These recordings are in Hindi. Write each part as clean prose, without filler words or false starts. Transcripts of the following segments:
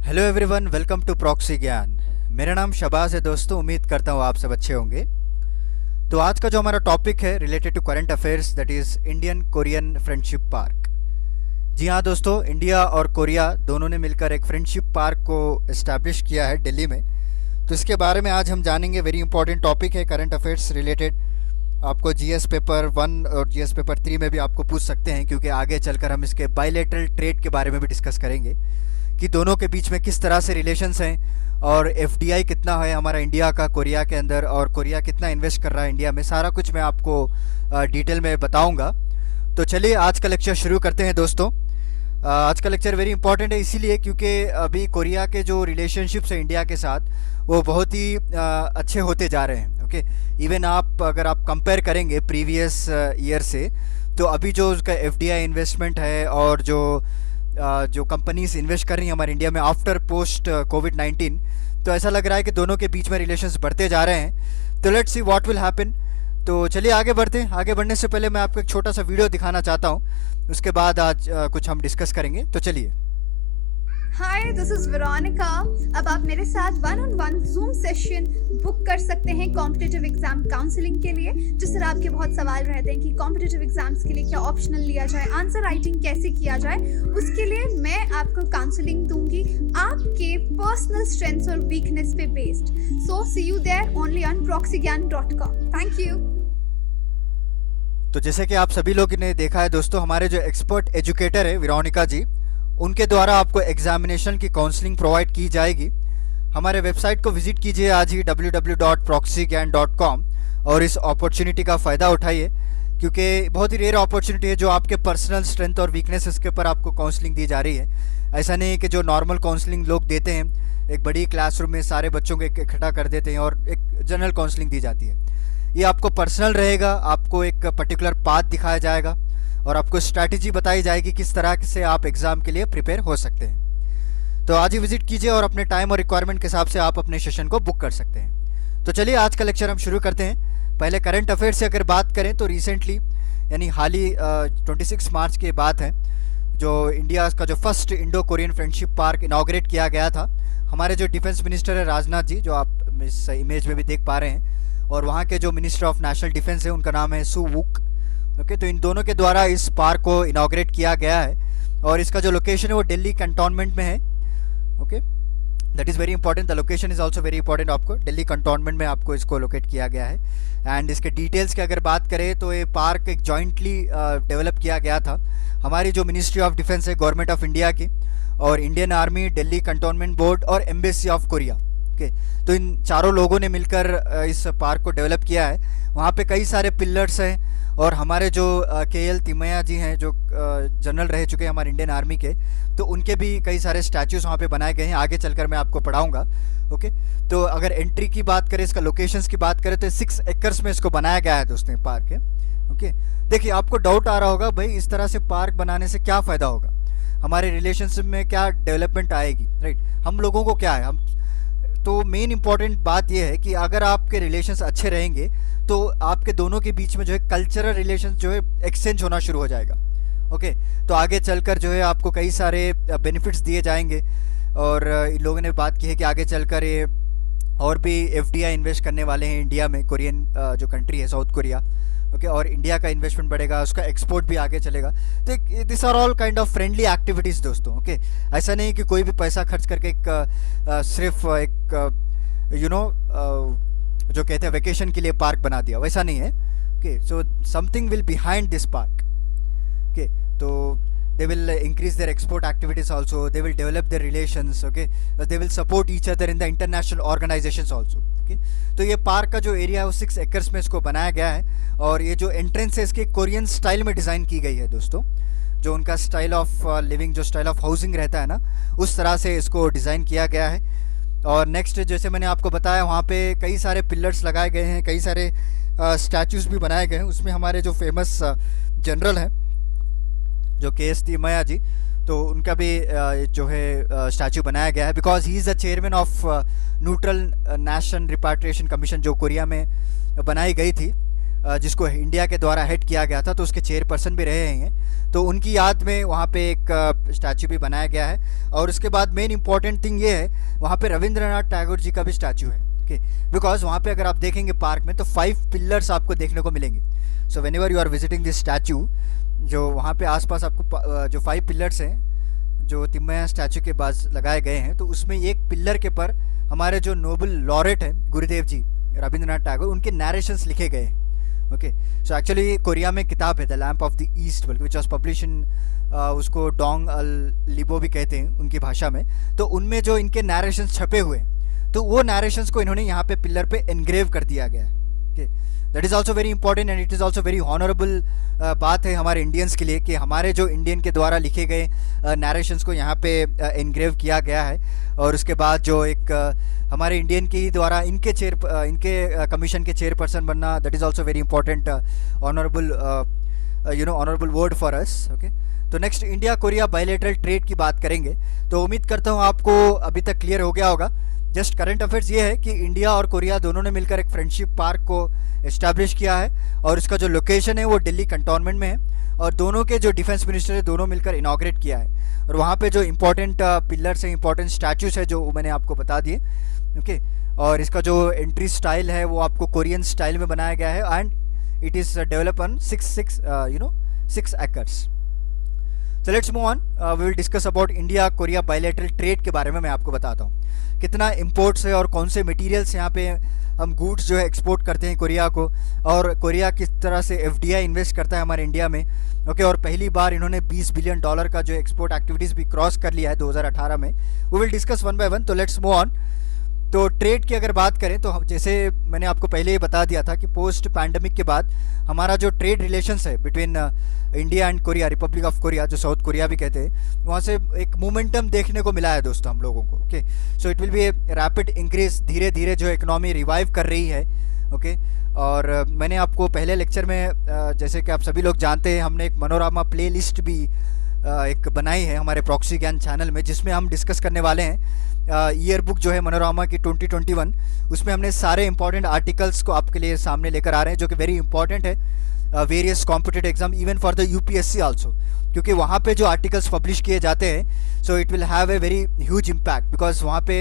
Hello everyone, welcome to Proxy Gyan. मेरा नाम शबाज है दोस्तों। उम्मीद करता हूँ आप सब अच्छे होंगे। तो आज का जो हमारा टॉपिक है related to current affairs, that is Indian Korean friendship park. जी हाँ दोस्तों, इंडिया और कोरिया दोनों ने मिलकर एक फ्रेंडशिप पार्क को इस्टेब्लिश किया है दिल्ली में। तो इसके बारे में आज हम जानेंगे। वेरी इंपॉर्टेंट टॉपिक है करंट अफेयर्स रिलेटेड। आपको जीएस पेपर 1 और जीएस पेपर 3 में भी आपको पूछ सकते हैं, क्योंकि आगे चलकर हम इसके बायलैटरल ट्रेड के बारे में भी डिस्कस करेंगे कि दोनों के बीच में किस तरह से रिलेशंस हैं और एफडीआई कितना है हमारा इंडिया का कोरिया के अंदर, और कोरिया कितना इन्वेस्ट कर रहा है इंडिया में। सारा कुछ मैं आपको डिटेल में बताऊंगा। तो चलिए आज का लेक्चर शुरू करते हैं दोस्तों। आज का लेक्चर वेरी इंपॉर्टेंट है इसीलिए क्योंकि अभी कोरिया के जो रिलेशनशिप्स हैं इंडिया के साथ, वो बहुत ही अच्छे होते जा रहे हैं। ओके, इवन अगर आप कंपेयर करेंगे प्रीवियस ईयर से, तो अभी जो उसका एफडीआई इन्वेस्टमेंट है और जो कंपनीज इन्वेस्ट कर रही हैं हमारे इंडिया में आफ्टर पोस्ट कोविड-19, तो ऐसा लग रहा है कि दोनों के बीच में रिलेशंस बढ़ते जा रहे हैं। तो let's see what will happen. तो चलिए आगे बढ़ते हैं। आगे बढ़ने से पहले मैं आपको एक छोटा सा वीडियो दिखाना चाहता हूँ, उसके बाद आज कुछ हम डिस्कस करेंगे। तो चलिए। हाय, दिस इज वेरोनिका। अब आप मेरे साथ one on one zoom session book कर सकते हैं कॉम्पिटिटिव एग्जाम काउंसलिंग के लिए। जिस तरह आपके बहुत सवाल रहते हैं कि कॉम्पिटिटिव एग्जाम्स के लिए क्या ऑप्शनल लिया जाए, आंसर राइटिंग कैसे किया जाए, उसके लिए मैं आपको काउंसलिंग दूंगी आपके पर्सनल स्ट्रेंथ्स और वीकनेस पे based. So see you there only on proxygyan.com। Thank you. तो जैसे कि आप सभी लोग ने देखा है दोस्तों, हमारे जो एक्सपर्ट एजुकेटर है वेरोनिका जी, उनके द्वारा आपको एग्जामिनेशन की काउंसलिंग प्रोवाइड की जाएगी। हमारे वेबसाइट को विजिट कीजिए आज ही www.proxygyan.com और इस अपॉर्चुनिटी का फ़ायदा उठाइए, क्योंकि बहुत ही रेयर अपॉर्चुनिटी है जो आपके पर्सनल स्ट्रेंथ और वीकनेसेस के ऊपर आपको काउंसलिंग दी जा रही है। ऐसा नहीं है कि जो नॉर्मल काउंसलिंग लोग देते हैं, एक बड़ी क्लासरूम में सारे बच्चों को इकट्ठा कर देते हैं और एक जनरल काउंसलिंग दी जाती है। ये आपको पर्सनल रहेगा, आपको एक पर्टिकुलर पाथ दिखाया जाएगा और आपको स्ट्रैटेजी बताई जाएगी किस तरह से आप एग्ज़ाम के लिए प्रिपेयर हो सकते हैं। तो आज ही विजिट कीजिए और अपने टाइम और रिक्वायरमेंट के हिसाब से आप अपने सेशन को बुक कर सकते हैं। तो चलिए आज का लेक्चर हम शुरू करते हैं। पहले करंट अफेयर से अगर बात करें तो रिसेंटली, यानी हाल ही 26 मार्च की बात है, जो इंडिया का जो first Indo Korean friendship park inaugurate किया गया था। हमारे जो डिफेंस मिनिस्टर है राजनाथ जी, जो आप इस इमेज में भी देख पा रहे हैं, और वहाँ के जो मिनिस्टर ऑफ नेशनल डिफेंस है उनका नाम है सू वुक। ओके, तो इन दोनों के द्वारा इस पार्क को इनाग्रेट किया गया है और इसका जो लोकेशन है वो दिल्ली कंटोनमेंट में है। Okay, that is very important. The location is also very important. आपको दिल्ली कंटोनमेंट में आपको इसको लोकेट किया गया है। एंड इसके डिटेल्स की अगर बात करें तो ये पार्क एक जॉइंटली डेवलप किया गया था। हमारी जो मिनिस्ट्री ऑफ डिफेंस है गवर्नमेंट ऑफ इंडिया की, और Indian army, Delhi cantonment board और एम्बेसी ऑफ कोरिया, ओके, तो इन चारों लोगों ने मिलकर इस पार्क को डेवलप किया है। वहाँ पे कई सारे पिलर्स हैं और हमारे जो के.एल. तिमैया जी हैं, जो जनरल रह चुके हैं हमारे इंडियन आर्मी के, तो उनके भी कई सारे स्टैचूज वहाँ पे बनाए गए हैं। आगे चलकर मैं आपको पढ़ाऊँगा। ओके, तो अगर एंट्री की बात करें, इसका लोकेशंस की बात करें, तो 6 एकर्स में इसको बनाया गया है दोस्तों, पार्क है। ओके, देखिए आपको डाउट आ रहा होगा, भाई इस तरह से पार्क बनाने से क्या फ़ायदा होगा, हमारे रिलेशनशिप में क्या डेवलपमेंट आएगी, राइट, हम लोगों को क्या है। हम तो मेन इंपॉर्टेंट बात यह है कि अगर आपके रिलेशंस अच्छे रहेंगे तो आपके दोनों के बीच में जो है कल्चरल रिलेशंस जो है एक्सचेंज होना शुरू हो जाएगा। ओके, तो आगे चलकर जो है आपको कई सारे बेनिफिट्स दिए जाएंगे। और इन लोगों ने बात की है कि आगे चलकर ये और भी एफडीआई इन्वेस्ट करने वाले हैं इंडिया में। कोरियन जो कंट्री है साउथ कोरिया, ओके, और इंडिया का इन्वेस्टमेंट बढ़ेगा, उसका एक्सपोर्ट भी आगे चलेगा। तो this are all kind of friendly activities दोस्तों। ओके, ऐसा नहीं कि कोई भी पैसा खर्च करके सिर्फ एक जो कहते हैं वेकेशन के लिए पार्क बना दिया, वैसा नहीं है। Okay, so something will behind this park. Okay, तो they will increase their export activities also, they will develop their relations, okay, they will support each other in the international organizations also। okay, तो ये पार्क का जो एरिया है वो 6 एकर्स में इसको बनाया गया है। और ये जो एंट्रेंस है इसकी कोरियन स्टाइल में डिज़ाइन की गई है दोस्तों। जो उनका स्टाइल ऑफ लिविंग, जो स्टाइल ऑफ हाउसिंग रहता है ना, उस तरह से इसको डिज़ाइन किया गया है। और नेक्स्ट, जैसे मैंने आपको बताया, वहाँ पे कई सारे पिलर्स लगाए गए हैं, कई सारे स्टैचूज़ भी बनाए गए हैं। उसमें हमारे जो फेमस जनरल हैं, जो के.एस. तिमैया जी, तो उनका भी जो है स्टैचू बनाया गया है, because he is the chairman of neutral nation repatriation commission, जो कोरिया में बनाई गई थी। जिसको इंडिया के द्वारा हेड किया गया था, तो उसके चेयरपर्सन भी रहे हैं। तो उनकी याद में वहाँ पे एक स्टैचू भी बनाया गया है। और उसके बाद मेन इंपॉर्टेंट थिंग ये है, वहाँ पे रविंद्रनाथ टैगोर जी का भी स्टैचू है। ओके, बिकॉज वहाँ पे अगर आप देखेंगे पार्क में तो 5 पिलर्स आपको देखने को मिलेंगे। So whenever you are visiting this statue, जो वहाँ पे आसपास आपको जो 5 पिलर्स हैं जो तिम्मया स्टैचू के पास लगाए गए हैं, तो उसमें एक पिलर के पर हमारे जो नोबल लॉरेट हैं गुरुदेव जी रविंद्रनाथ टैगोर, उनके नरेशंस लिखे गए हैं। ओके, सो एक्चुअली कोरिया में किताब है the lamp of the east which was publish in, उसको डोंग अल लिबो भी कहते हैं उनकी भाषा में। तो उनमें जो इनके नरेशंस छपे हुए हैं, तो वो नरेशंस को इन्होंने यहाँ पे पिलर पे एनग्रेव कर दिया गया है। Okay, that is also very important and it is also very honourable बात है हमारे इंडियंस के लिए कि हमारे जो इंडियन के द्वारा लिखे गए नरेशंस को यहाँ पे एनग्रेव किया गया है। और उसके बाद जो एक हमारे इंडियन के ही द्वारा इनके कमीशन के चेयरपर्सन बनना, that is also very important honourable honourable word for us. Okay, तो next India Korea bilateral trade की बात करेंगे। तो उम्मीद करता हूँ आपको अभी तक क्लियर हो गया होगा। जस्ट करंट अफेयर्स ये है कि इंडिया और कोरिया दोनों ने मिलकर एक फ्रेंडशिप पार्क को इस्टेब्लिश किया है, और इसका जो लोकेशन है वो दिल्ली कंटोनमेंट में है। और दोनों के जो डिफेंस मिनिस्टर है दोनों मिलकर इनाग्रेट किया है। और वहाँ पे जो इंपॉर्टेंट पिलर्स हैं, इंपॉर्टेंट स्टैचूज है जो मैंने आपको बता दिए। ओके, और इसका जो एंट्री स्टाइल है वो आपको कोरियन स्टाइल में बनाया गया है, and it is develop on 6 acres. So let's move on. We will discuss about India Korea bilateral trade के बारे में मैं आपको बताता हूँ कितना इंपोर्ट्स है और कौन से मटेरियल्स यहाँ पे हम गुड्स जो है एक्सपोर्ट करते हैं कोरिया को, और कोरिया किस तरह से FDI इन्वेस्ट करता है हमारे इंडिया में। ओके, और पहली बार इन्होंने $20 बिलियन का जो एक्सपोर्ट एक्टिविटीज़ भी क्रॉस कर लिया है 2018 में। We will discuss one by one. तो लेट्स मूव ऑन। तो ट्रेड की अगर बात करें तो जैसे मैंने आपको पहले ही बता दिया था कि पोस्ट पैंडमिक के बाद हमारा जो ट्रेड रिलेशंस है between India and Korea, Republic of Korea जो साउथ कोरिया भी कहते हैं, वहाँ से एक मोमेंटम देखने को मिला है दोस्तों हम लोगों को। Okay, so it will be a rapid increase, धीरे धीरे जो इकोनॉमी रिवाइव कर रही है। ओके, और मैंने आपको पहले लेक्चर में जैसे कि आप सभी लोग जानते हैं, हमने एक मनोरमा प्ले लिस्ट भी एक बनाई है हमारे प्रॉक्सी ज्ञान चैनल में, जिसमें हम डिस्कस करने वाले हैं ईयर बुक जो है मनोरमा की 2021। उसमें हमने सारे इंपॉर्टेंट आर्टिकल्स को आपके लिए सामने लेकर आ रहे हैं जो कि वेरी इंपॉर्टेंट है various competitive exam, even for the UPSC also, क्योंकि वहाँ पे जो आर्टिकल्स पब्लिश किए जाते हैं, so it will have a very huge impact, because वहाँ पे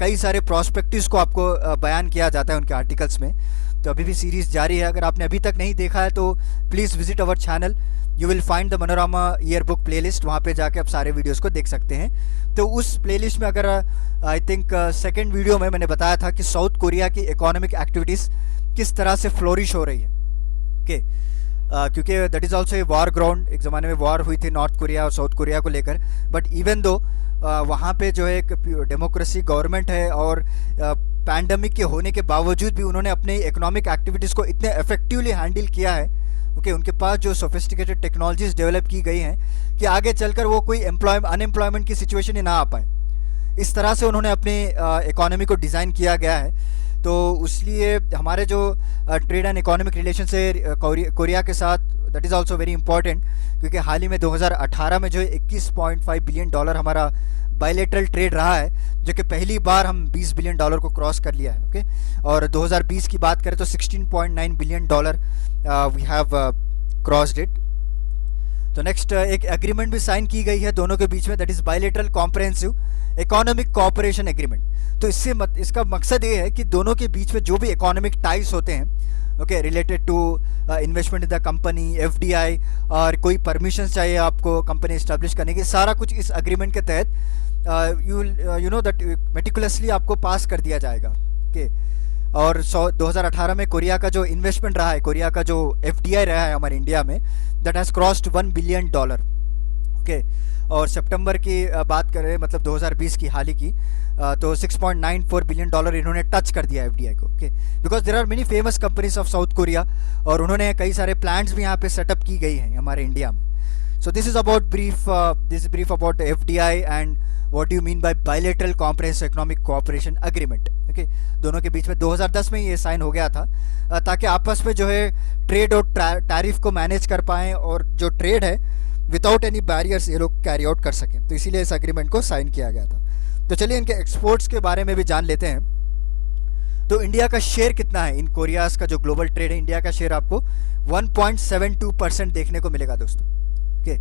कई सारे प्रोस्पेक्टिव्स को आपको बयान किया जाता है उनके आर्टिकल्स में। तो अभी भी सीरीज़ जारी है, अगर आपने अभी तक नहीं देखा है तो please visit our channel, you will find the Manorama year book play list, वहाँ पर जाके आप सारे वीडियोज़ को देख सकते हैं। तो उस प्लेलिस्ट में अगर आई थिंक सेकेंड वीडियो में मैंने बताया था कि साउथ कोरिया की इकोनॉमिक एक्टिविटीज़ किस तरह से फ्लोरिश हो रही है। ओके, क्योंकि that is also a war ground, एक ज़माने में वॉर हुई थी नॉर्थ कोरिया और साउथ कोरिया को लेकर, बट इवन दो वहाँ पे जो है एक डेमोक्रेसी गवर्नमेंट है, और पैंडमिक के होने के बावजूद भी उन्होंने अपने इकोनॉमिक एक्टिविटीज़ को इतने इफेक्टिवली हैंडल किया है। ओके, उनके पास जो सोफिस्टिकेटेड टेक्नोलॉजीज डेवलप की गई हैं कि आगे चलकर वो कोई अनएम्प्लॉयमेंट की सिचुएशन ही ना आ पाए, इस तरह से उन्होंने अपनी इकोनॉमी को डिज़ाइन किया गया है। तो इसलिए हमारे जो ट्रेड एंड इकोनॉमिक रिलेशन है कोरिया के साथ, that is also very important, क्योंकि हाल ही में 2018 में जो 21.5 बिलियन डॉलर हमारा बायलैटरल ट्रेड रहा है, जो कि पहली बार हम $20 बिलियन को क्रॉस कर लिया है। ओके, और 2020 की बात करें तो $16.9 billion we have crossed it. तो नेक्स्ट एक एग्रीमेंट भी साइन की गई है दोनों के बीच में, that is bilateral comprehensive economic cooperation agreement. तो इसका मकसद ये है कि दोनों के बीच में जो भी इकोनॉमिक टाइज होते हैं, okay, related to investment in the company, FDI, और कोई परमिशन चाहिए आपको कंपनी इस्टेब्लिश करने की, सारा कुछ इस एग्रीमेंट के तहत यू नो दैट मेटिकुलसली आपको पास कर दिया जाएगा। ओके, और 2018 में कोरिया का जो इन्वेस्टमेंट रहा है, कोरिया का जो FDI रहा है हमारे इंडिया में, that has crossed $1 billion. Okay, और सितंबर की बात करें, मतलब 2020 की हाल ही की, तो $6.94 बिलियन इन्होंने टच कर दिया FDI को। Okay, because there are many famous companies of South Korea, और उन्होंने कई सारे प्लांट्स भी यहाँ पे सेटअप की गई हैं हमारे इंडिया में। So this is about brief about FDI and what you mean by bilateral comprehensive economic cooperation agreement. Okay, दोनों के बीच में 2010 में ये साइन हो गया था, ताकि आपस में जो है ट्रेड और टैरिफ को मैनेज कर पाएँ, और जो ट्रेड है विदाउट एनी बैरियर्स ये लोग कैरी आउट कर सकें। तो इसीलिए इस एग्रीमेंट को साइन किया गया था। तो चलिए इनके एक्सपोर्ट्स के बारे में भी जान लेते हैं। तो इंडिया का शेयर कितना है इन कोरियाज का जो ग्लोबल ट्रेड है, इंडिया का शेयर आपको 1.72% देखने को मिलेगा दोस्तों। ओके,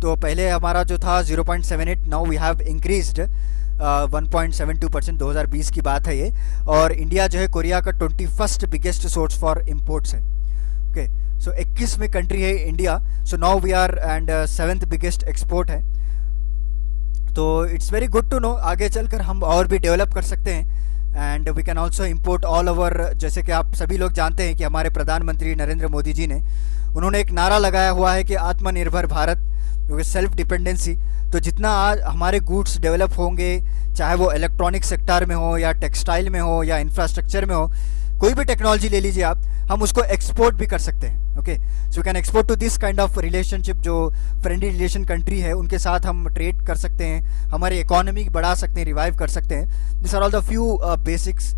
तो पहले हमारा जो था 0.78, नाउ वी हैव इंक्रीज्ड 1.72%, 2020 की बात है ये। और इंडिया जो है कोरिया का 21st biggest source for imports है। ओके, सो 21वीं कंट्री है India, so now we are and 7th biggest export है। तो it's very good to know, आगे चलकर हम और भी डेवलप कर सकते हैं and we can also import all over. जैसे कि आप सभी लोग जानते हैं कि हमारे प्रधानमंत्री नरेंद्र मोदी जी ने उन्होंने एक नारा लगाया हुआ है कि आत्मनिर्भर भारत, क्योंकि सेल्फ डिपेंडेंसी। तो जितना आज हमारे गुड्स डेवलप होंगे, चाहे वो इलेक्ट्रॉनिक सेक्टर में हो या टेक्सटाइल में हो या इंफ्रास्ट्रक्चर में हो, कोई भी टेक्नोलॉजी ले लीजिए आप, हम उसको एक्सपोर्ट भी कर सकते हैं। Okay, so we can export to this kind of relationship. जो फ्रेंडली रिलेशन कंट्री है उनके साथ हम ट्रेड कर सकते हैं, हमारी इकोनॉमी बढ़ा सकते हैं, रिवाइव कर सकते हैं। This are all the few basics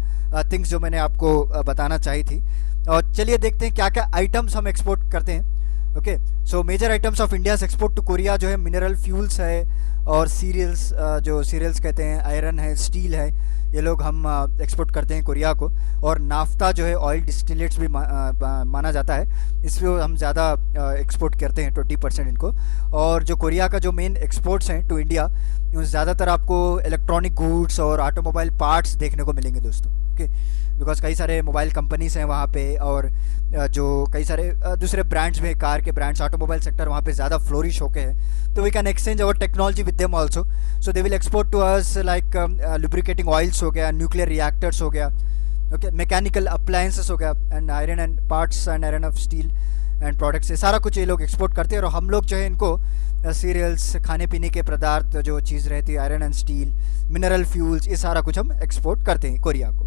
things जो मैंने आपको बताना चाहिए थी। और चलिए देखते हैं क्या क्या आइटम्स हम एक्सपोर्ट करते हैं। Okay, so major items of India's export to Korea जो है मिनरल फ्यूल्स है और सीरियल्स, जो सीरियल्स कहते हैं, आयरन है, स्टील है, ये लोग हम एक्सपोर्ट करते हैं कोरिया को। और नाफ्ता जो है ऑयल डिस्टिलेट्स भी माना जाता है, इसको हम ज़्यादा एक्सपोर्ट करते हैं 20% इनको। और जो कोरिया का जो मेन एक्सपोर्ट्स हैं टू इंडिया, ज़्यादातर आपको इलेक्ट्रॉनिक गुड्स और ऑटोमोबाइल पार्ट्स देखने को मिलेंगे दोस्तों। ओके, बिकॉज कई सारे मोबाइल कंपनीज हैं वहाँ पे, और जो कई सारे दूसरे ब्रांड्स में, कार के ब्रांड्स, ऑटोमोबाइल सेक्टर वहाँ पे ज़्यादा फ्लोरिश होके हैं। तो we can exchange our technology with them also. So they will export to us like lubricating oils हो गया, न्यूक्लियर रिएक्टर्स हो गया, ओके, मैकेनिकल अप्लायंसेस हो गया, and iron and parts and iron of steel and products, ये सारा कुछ ये लोग एक्सपोर्ट करते हैं। और हम लोग जो है इनको सीरियल्स, खाने पीने के पदार्थ, जो चीज़ रहती है, iron and steel, mineral fuels, ये सारा कुछ हम एक्सपोर्ट करते हैं कोरिया को।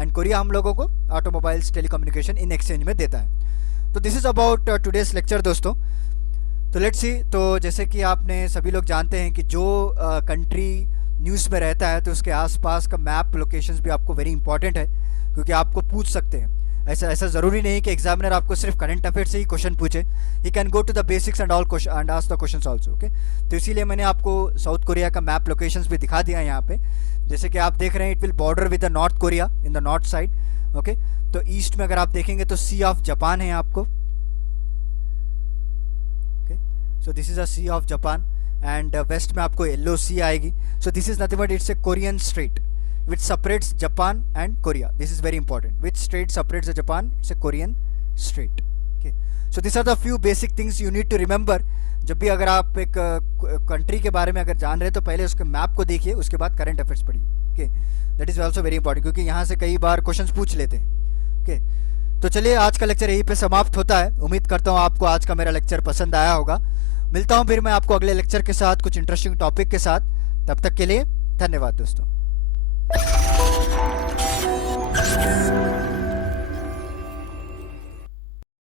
एंड कोरिया हम लोगों को ऑटोमोबाइल्स, टेलीकम्युनिकेशन इन एक्सचेंज में देता है। तो this is about today's lecture दोस्तों। तो लेट्स सी, तो जैसे कि आपने सभी लोग जानते हैं कि जो कंट्री न्यूज़ में रहता है तो उसके आसपास का मैप लोकेशंस भी आपको वेरी इंपॉर्टेंट है, क्योंकि आपको पूछ सकते हैं। ऐसा ज़रूरी नहीं कि एग्जामिनर आपको सिर्फ करंट अफेयर से ही क्वेश्चन पूछे, he can go to the basics and all question and ask the questions also. Okay, तो इसीलिए मैंने आपको साउथ कोरिया का मैप लोकेशंस भी दिखा दिया है यहाँ पे। जैसे कि आप देख रहे हैं, it will border with the north Korea in the north side. Okay, तो ईस्ट में अगर आप देखेंगे तो सी ऑफ जापान है आपको। Okay, so this is a sea of Japan, and west में आपको येलो सी आएगी। So this is nothing but it's a Korean strait which separates Japan and Korea. This is very important. Which strait separates the Japan? It's a Korean strait. Okay. So these are the few basic things you need to remember. जब भी अगर आप एक कंट्री के बारे में अगर जान रहे हैं तो पहले उसके मैप को देखिए, उसके बाद करंट अफेयर्स पढ़िए। Okay, that is also very important, क्योंकि यहाँ से कई बार क्वेश्चंस पूछ लेते हैं। ओके, तो चलिए आज का लेक्चर यहीं पे समाप्त होता है। उम्मीद करता हूँ आपको आज का मेरा लेक्चर पसंद आया होगा। मिलता हूँ फिर मैं आपको अगले लेक्चर के साथ, कुछ इंटरेस्टिंग टॉपिक के साथ। तब तक के लिए धन्यवाद दोस्तों।